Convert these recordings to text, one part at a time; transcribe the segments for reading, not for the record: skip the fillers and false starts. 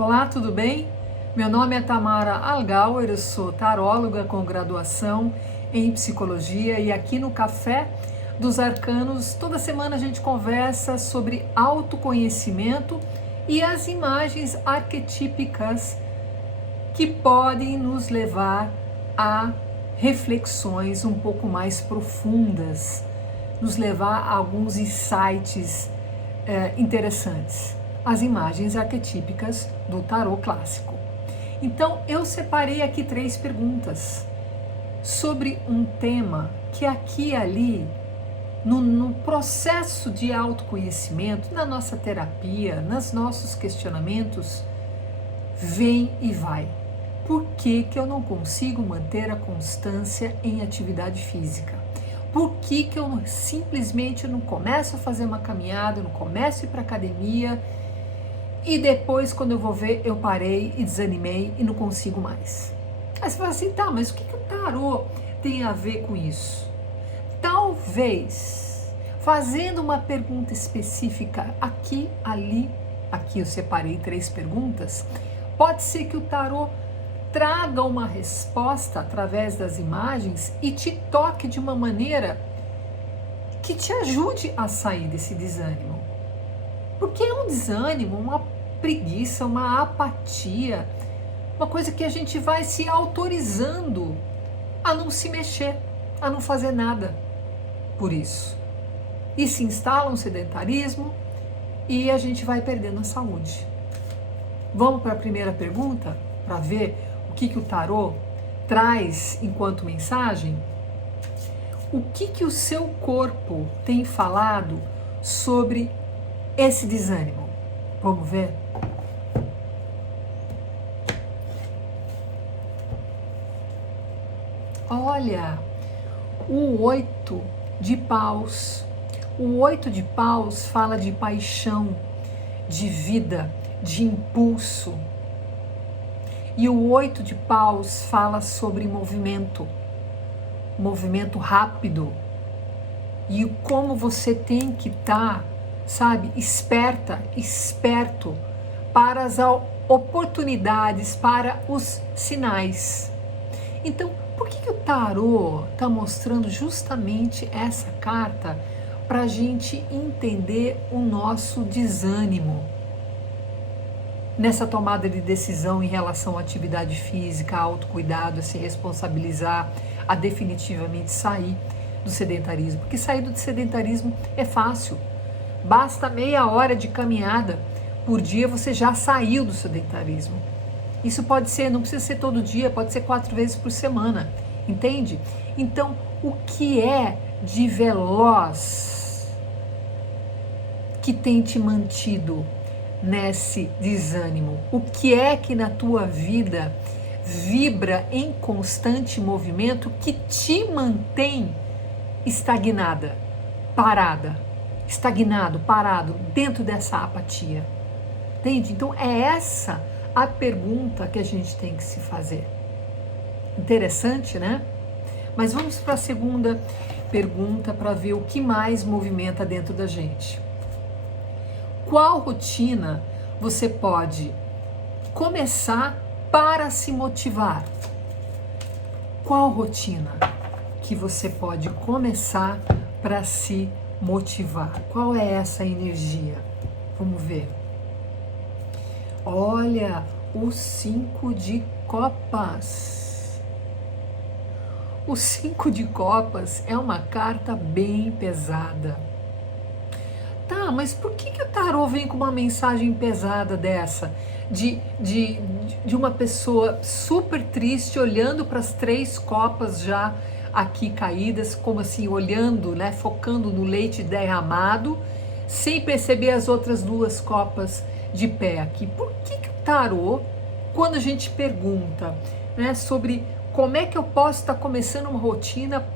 Olá, tudo bem? Meu nome é Tamara Algauer, eu sou taróloga com graduação em psicologia e aqui no Café dos Arcanos, toda semana a gente conversa sobre autoconhecimento e as imagens arquetípicas que podem nos levar a reflexões um pouco mais profundas, nos levar a alguns insights interessantes. As imagens arquetípicas do tarô clássico. Então, eu separei aqui 3 perguntas sobre um tema que aqui e ali, no processo de autoconhecimento, na nossa terapia, nos nossos questionamentos, vem e vai. Por que que eu não consigo manter a constância em atividade física? Por que que eu simplesmente não começo a fazer uma caminhada, não começo a ir para academia e depois, quando eu vou ver, eu parei e desanimei e não consigo mais? Aí você fala assim, tá, mas o que que o tarô tem a ver com isso? Talvez, fazendo uma pergunta específica aqui, ali, aqui eu separei 3 perguntas, pode ser que o tarô traga uma resposta através das imagens e te toque de uma maneira que te ajude a sair desse desânimo. Porque é um desânimo, uma preguiça, uma apatia, uma coisa que a gente vai se autorizando a não se mexer, a não fazer nada por isso. E se instala um sedentarismo e a gente vai perdendo a saúde. Vamos para a primeira pergunta, para ver o que o tarô traz enquanto mensagem? O que o seu corpo tem falado sobre esse desânimo? Vamos ver? Olha, o 8 de paus. O 8 de paus fala de paixão, de vida, de impulso. E o 8 de paus fala sobre movimento rápido. E como você tem que estar, sabe, esperto para as oportunidades, para os sinais. Então, por que o tarô está mostrando justamente essa carta para a gente entender o nosso desânimo nessa tomada de decisão em relação à atividade física, a autocuidado, a se responsabilizar, a definitivamente sair do sedentarismo? Porque sair do sedentarismo é fácil. Basta meia hora de caminhada por dia, você já saiu do sedentarismo. Isso pode ser, não precisa ser todo dia, pode ser 4 vezes por semana, entende? Então, o que é de veloz que tem te mantido nesse desânimo? O que é que na tua vida vibra em constante movimento que te mantém estagnada, parada, estagnado, parado, dentro dessa apatia? Entende? Então é essa a pergunta que a gente tem que se fazer. Interessante, né? Mas vamos para a segunda pergunta para ver o que mais movimenta dentro da gente. Qual rotina você pode começar para se motivar? Qual rotina que você pode começar para se motivar? Qual é essa energia? Vamos ver. Olha, o 5 de copas. O 5 de copas é uma carta bem pesada. Tá, mas por que o tarô vem com uma mensagem pesada dessa? De uma pessoa super triste olhando para as 3 copas já aqui caídas, como assim, olhando, né, focando no leite derramado, sem perceber as outras 2 copas de pé aqui. Por que o tarô, quando a gente pergunta, né, sobre como é que eu posso estar começando uma rotina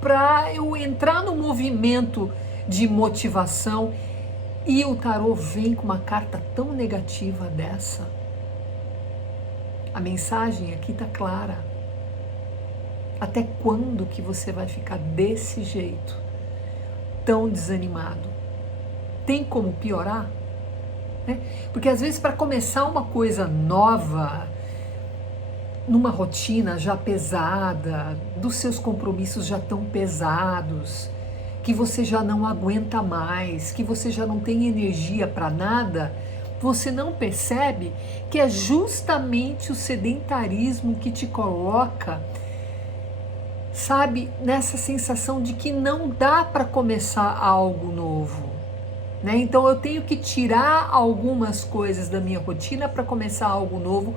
para eu entrar no movimento de motivação, e o tarô vem com uma carta tão negativa dessa? A mensagem aqui está clara. Até quando que você vai ficar desse jeito, tão desanimado? Tem como piorar? né? Porque às vezes para começar uma coisa nova, numa rotina já pesada, dos seus compromissos já tão pesados, que você já não aguenta mais, que você já não tem energia para nada, você não percebe que é justamente o sedentarismo que te coloca, sabe, nessa sensação de que não dá para começar algo novo, né? Então eu tenho que tirar algumas coisas da minha rotina para começar algo novo,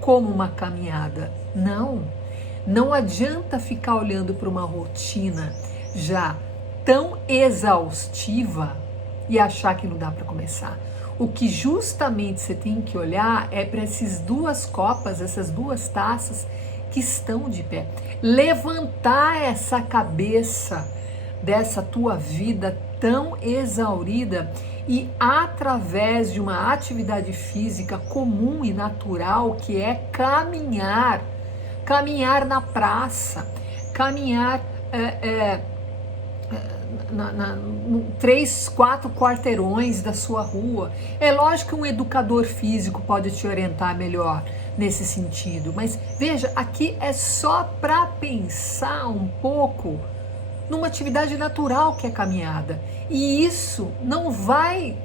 como uma caminhada. Não adianta ficar olhando para uma rotina já tão exaustiva e achar que não dá para começar. O que justamente você tem que olhar é para essas duas copas, essas duas taças que estão de pé. Levantar essa cabeça dessa tua vida tão exaurida e através de uma atividade física comum e natural, que é caminhar na praça, caminhar 3, 4 quarteirões da sua rua. É lógico que um educador físico pode te orientar melhor nesse sentido, mas veja, aqui é só para pensar um pouco numa atividade natural que é caminhada. E isso não vai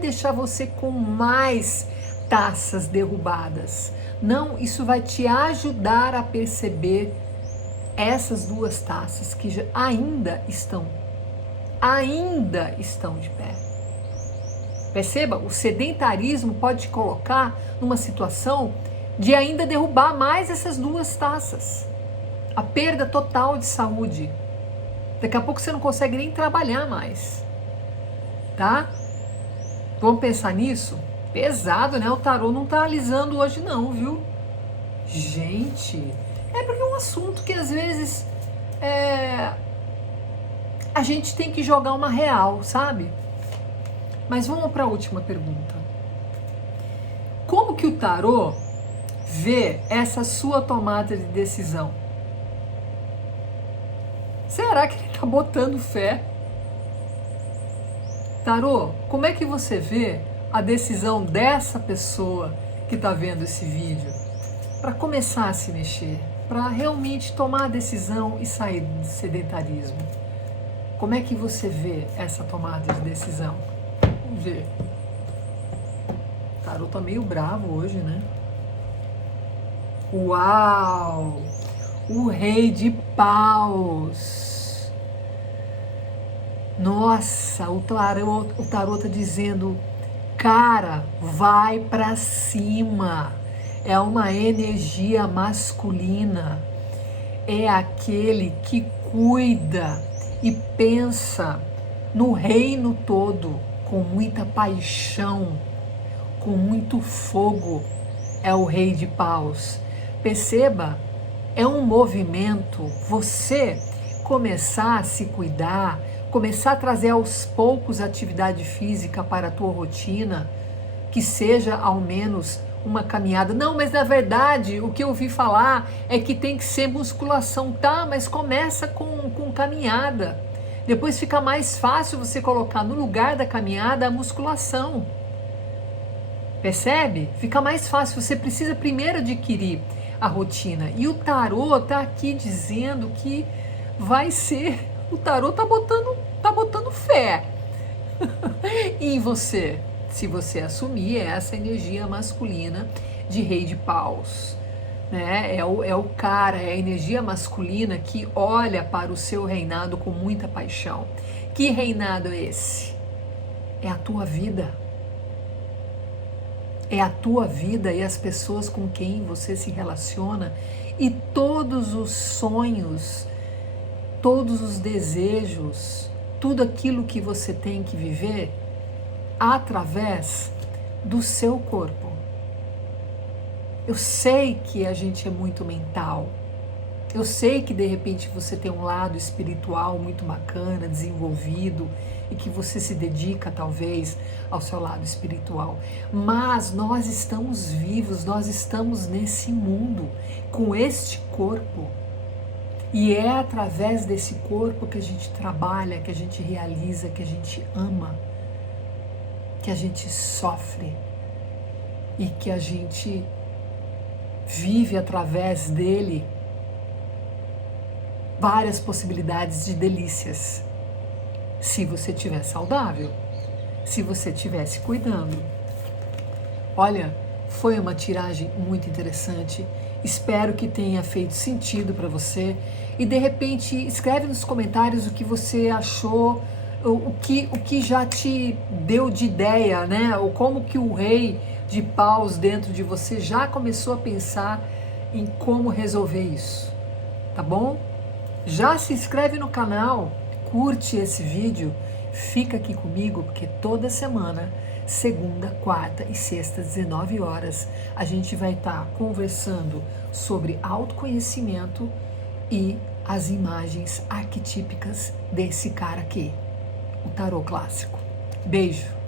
deixar você com mais taças derrubadas. Não, isso vai te ajudar a perceber essas duas taças que ainda estão de pé. Perceba, o sedentarismo pode te colocar numa situação de ainda derrubar mais essas duas taças. A perda total de saúde. Daqui a pouco você não consegue nem trabalhar mais, tá? Vamos pensar nisso? Pesado, né? O tarô não tá alisando hoje não, viu? Gente, é porque é um assunto que às vezes a gente tem que jogar uma real, sabe? Mas vamos para a última pergunta. Como que o tarô vê essa sua tomada de decisão? Será que ele está botando fé? Tarô, como é que você vê a decisão dessa pessoa que está vendo esse vídeo para começar a se mexer, para realmente tomar a decisão e sair do sedentarismo? Como é que você vê essa tomada de decisão? Vamos ver. O tarô tá meio bravo hoje, né? Uau! O Rei de Paus. Nossa, o tarô tá dizendo, cara, vai pra cima. É uma energia masculina. É aquele que cuida e pensa no reino todo com muita paixão, com muito fogo. É o Rei de Paus. Perceba, é um movimento, você começar a se cuidar, começar a trazer aos poucos atividade física para a tua rotina, que seja ao menos uma caminhada. Não, mas na verdade o que eu ouvi falar é que tem que ser musculação. Tá, mas começa com caminhada. Depois fica mais fácil você colocar no lugar da caminhada a musculação. Percebe? Fica mais fácil. Você precisa primeiro adquirir a rotina. E o tarô tá aqui dizendo que vai ser... O tarô tá botando fé em você. Se você assumir essa energia masculina de Rei de Paus, né? É o cara, é a energia masculina que olha para o seu reinado com muita paixão. Que reinado é esse? É a tua vida. É a tua vida e as pessoas com quem você se relaciona e todos os sonhos, todos os desejos, tudo aquilo que você tem que viver através do seu corpo. Eu sei que a gente é muito mental. Eu sei que de repente você tem um lado espiritual muito bacana, desenvolvido, e que você se dedica talvez ao seu lado espiritual. Mas nós estamos vivos, nós estamos nesse mundo, com este corpo. E é através desse corpo que a gente trabalha, que a gente realiza, que a gente ama. que a gente sofre e que a gente vive através dele várias possibilidades de delícias, se você estiver saudável, se você estiver se cuidando. Olha, foi uma tiragem muito interessante, espero que tenha feito sentido para você e de repente escreve nos comentários o que você achou, o que já te deu de ideia, né? Ou como que o rei de paus dentro de você já começou a pensar em como resolver isso, tá bom? Já se inscreve no canal, curte esse vídeo, fica aqui comigo porque toda semana, segunda, quarta e sexta, 19 horas, a gente vai estar conversando sobre autoconhecimento e as imagens arquetípicas desse cara aqui, o tarô clássico. Beijo!